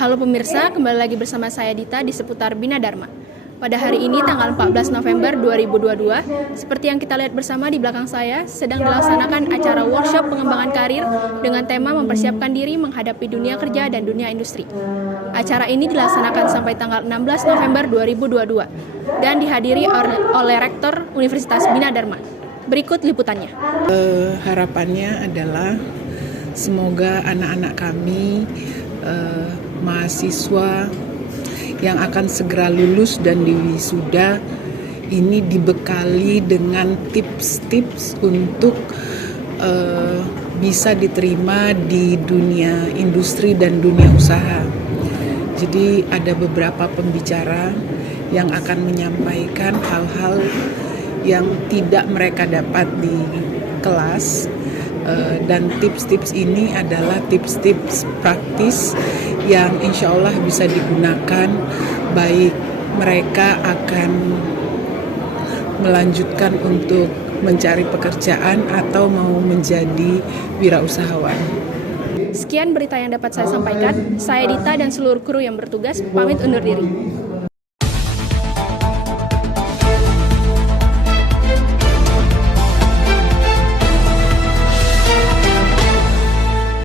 Halo pemirsa, kembali lagi bersama saya Dita di seputar Bina Dharma. Pada hari ini tanggal 14 November 2022, seperti yang kita lihat bersama di belakang saya, sedang dilaksanakan acara workshop pengembangan karir dengan tema mempersiapkan diri menghadapi dunia kerja dan dunia industri. Acara ini dilaksanakan sampai tanggal 16 November 2022 dan dihadiri oleh Rektor Universitas Bina Dharma. Berikut liputannya. Harapannya adalah semoga anak-anak kami mahasiswa yang akan segera lulus dan diwisuda ini dibekali dengan tips-tips untuk bisa diterima di dunia industri dan dunia usaha. Jadi ada beberapa pembicara yang akan menyampaikan hal-hal yang tidak mereka dapat di kelas. Dan tips-tips ini adalah tips-tips praktis yang insya Allah bisa digunakan baik mereka akan melanjutkan untuk mencari pekerjaan atau mau menjadi wirausahawan. Sekian berita yang dapat saya sampaikan. Saya Dita dan seluruh kru yang bertugas pamit undur diri.